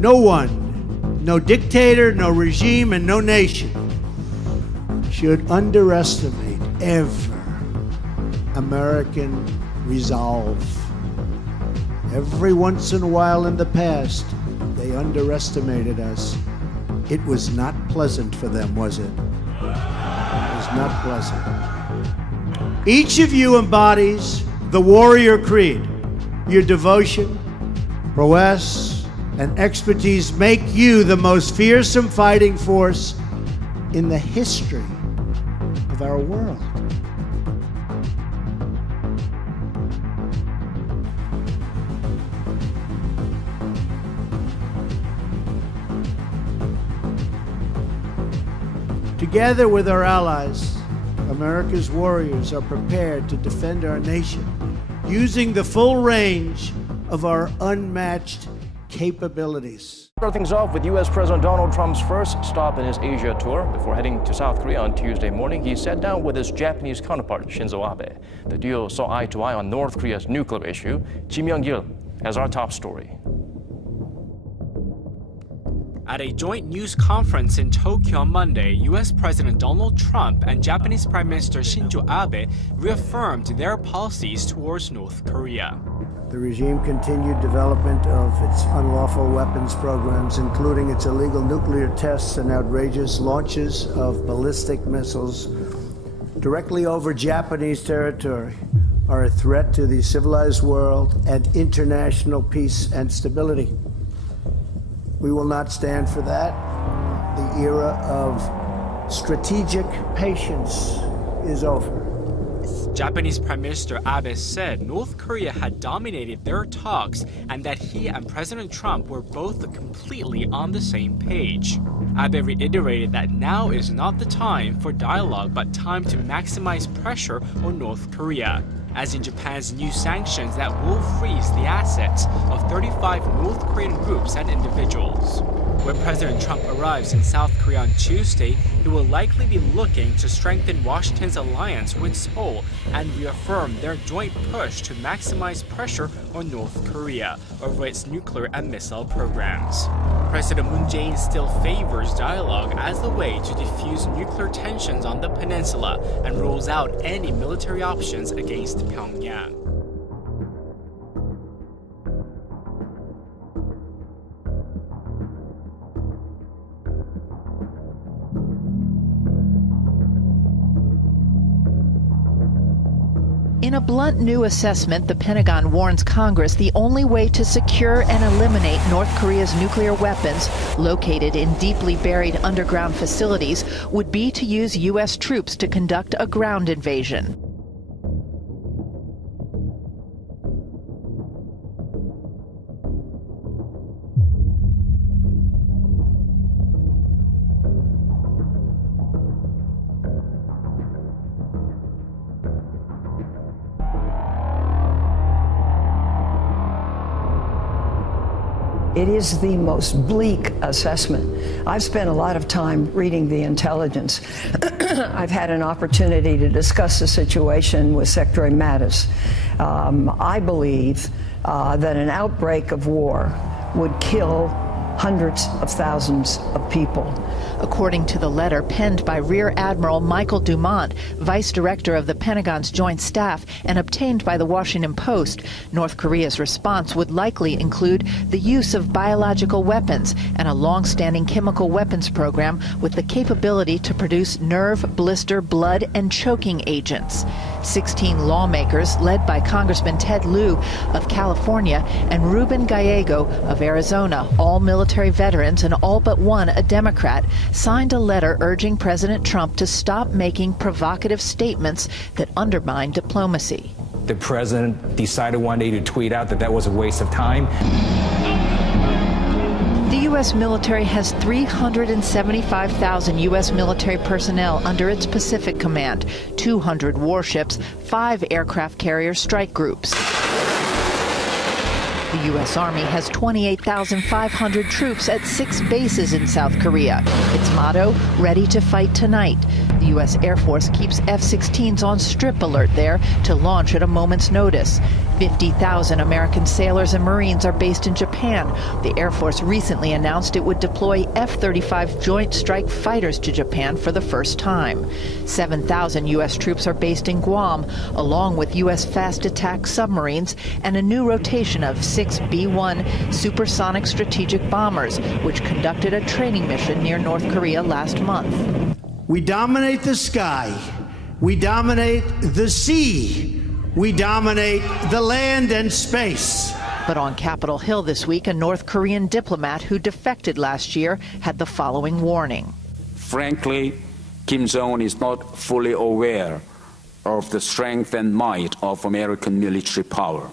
No one, no dictator, no regime, and no nation should underestimate ever American resolve. Every once in a while in the past, they underestimated us. It was not pleasant for them, was it? It was not pleasant. Each of you embodies the warrior creed. Your devotion, prowess, and expertise make you the most fearsome fighting force in the history of our world. Together with our allies, America's warriors are prepared to defend our nation using the full range of our unmatched capabilities. Start things off with U.S. President Donald Trump's first stop in his Asia tour. Before heading to South Korea on Tuesday morning, he sat down with his Japanese counterpart, Shinzo Abe. The duo saw eye to eye on North Korea's nuclear issue. Ji Myung-gil has our top story. At a joint news conference in Tokyo on Monday, U.S. President Donald Trump and Japanese Prime Minister Shinzo Abe reaffirmed their policies towards North Korea. The regime continued development of its unlawful weapons programs, including its illegal nuclear tests and outrageous launches of ballistic missiles directly over Japanese territory, are a threat to the civilized world and international peace and stability. We will not stand for that. The era of strategic patience is over. Japanese Prime Minister Abe said North Korea had dominated their talks and that he and President Trump were both completely on the same page. Abe reiterated that now is not the time for dialogue but time to maximize pressure on North Korea, as in Japan's new sanctions that will freeze the assets of 35 North Korean groups and individuals. When President Trump arrives in South Korea on Tuesday, he will likely be looking to strengthen Washington's alliance with Seoul and reaffirm their joint push to maximize pressure on North Korea over its nuclear and missile programs. President Moon Jae-in still favors dialogue as the way to defuse nuclear tensions on the peninsula and rules out any military options against Pyongyang. In a blunt new assessment, the Pentagon warns Congress the only way to secure and eliminate North Korea's nuclear weapons located in deeply buried underground facilities would be to use U.S. troops to conduct a ground invasion. It is the most bleak assessment. I've spent a lot of time reading the intelligence. I've had an opportunity to discuss the situation with Secretary Mattis. I believe that an outbreak of war would kill hundreds of thousands of people. According to the letter penned by Rear Admiral Michael Dumont, Vice Director of the Pentagon's Joint Staff, and obtained by the Washington Post, North Korea's response would likely include the use of biological weapons and a long-standing chemical weapons program with the capability to produce nerve, blister, blood, and choking agents. 16 lawmakers, led by Congressman Ted Lieu of California and Ruben Gallego of Arizona, all military veterans and all but one a Democrat, signed a letter urging President Trump to stop making provocative statements that undermine diplomacy. The president decided one day to tweet out that that was a waste of time. The U.S. military has 375,000 U.S. military personnel under its Pacific Command, 200 warships, 5 aircraft carrier strike groups. The U.S. Army has 28,500 troops at 6 bases in South Korea. Its motto, ready to fight tonight. The U.S. Air Force keeps F-16s on strip alert there to launch at a moment's notice. 50,000 American sailors and Marines are based in Japan. The Air Force recently announced it would deploy F-35 Joint Strike Fighters to Japan for the first time. 7,000 U.S. troops are based in Guam, along with U.S. fast attack submarines and a new rotation of 6 B-1 supersonic strategic bombers, which conducted a training mission near North Korea last month. We dominate the sky. We dominate the sea. We dominate the land and space. But on Capitol Hill this week, a North Korean diplomat who defected last year had the following warning. Frankly, Kim Jong-un is not fully aware of the strength and might of American military power.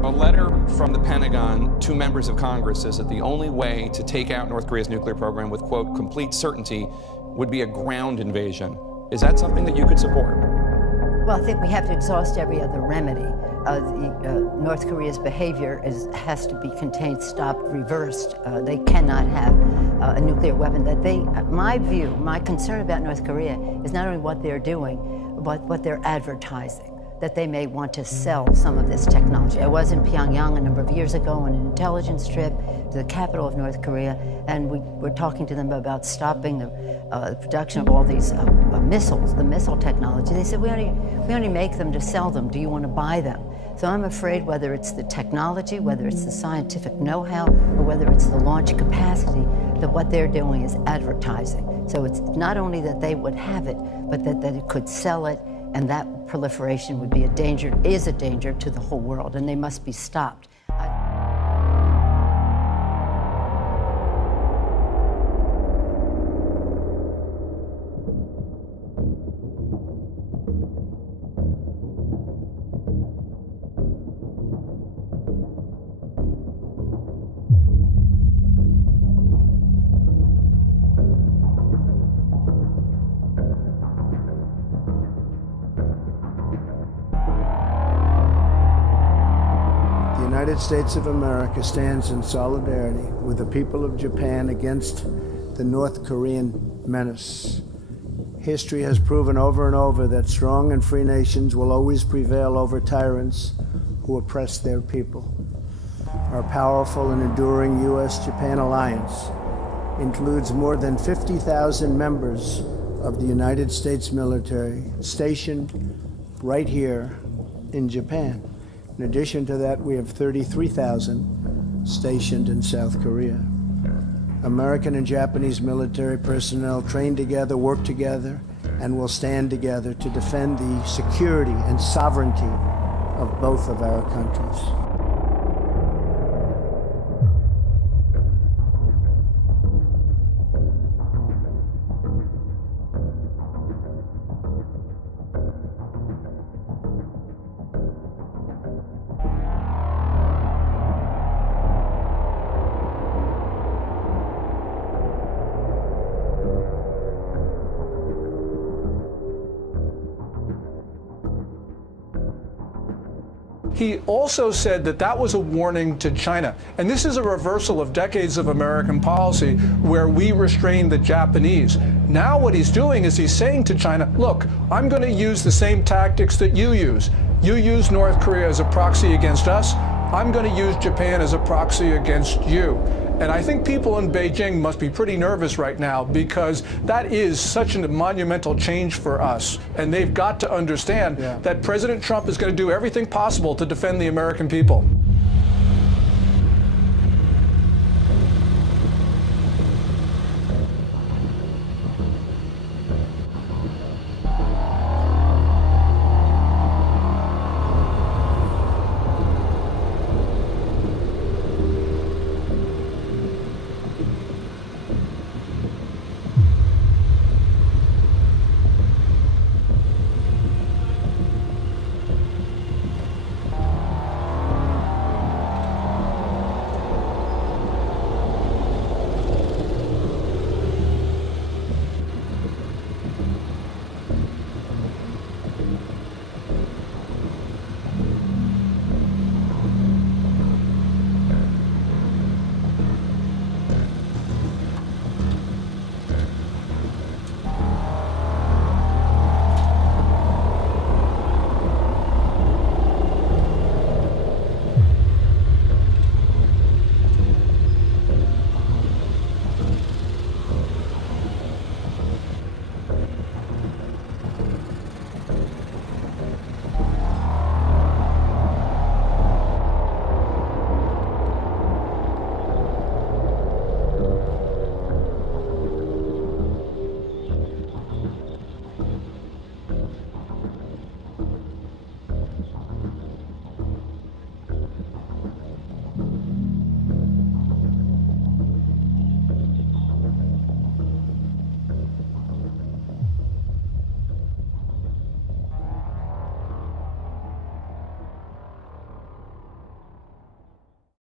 A letter from the Pentagon to members of Congress says that the only way to take out North Korea's nuclear program with, quote, complete certainty would be a ground invasion. Is that something that you could support? Well, I think we have to exhaust every other remedy. North Korea's behavior has to be contained, stopped, reversed. They cannot have a nuclear weapon. My concern about North Korea is not only what they're doing, but what they're advertising, that they may want to sell some of this technology. I was in Pyongyang a number of years ago on an intelligence trip to the capital of North Korea, and we were talking to them about stopping the production of all these missiles, the missile technology. They said, we only make them to sell them. Do you want to buy them? So I'm afraid whether it's the technology, whether it's the scientific know-how, or whether it's the launch capacity, that what they're doing is advertising. So it's not only that they would have it, but that it could sell it, and that proliferation would be is a danger to the whole world, and they must be stopped. The United States of America stands in solidarity with the people of Japan against the North Korean menace. History has proven over and over that strong and free nations will always prevail over tyrants who oppress their people. Our powerful and enduring U.S.-Japan alliance includes more than 50,000 members of the United States military stationed right here in Japan. In addition to that, we have 33,000 stationed in South Korea. American and Japanese military personnel train together, work together, and will stand together to defend the security and sovereignty of both of our countries. he also said that that was a warning to China. And this is a reversal of decades of American policy where we restrained the Japanese. Now what he's doing is he's saying to China, look, I'm going to use the same tactics that you use. You use North Korea as a proxy against us. I'm going to use Japan as a proxy against you. And I think people in Beijing must be pretty nervous right now because that is such a monumental change for us. And they've got to understand that President Trump is going to do everything possible to defend the American people.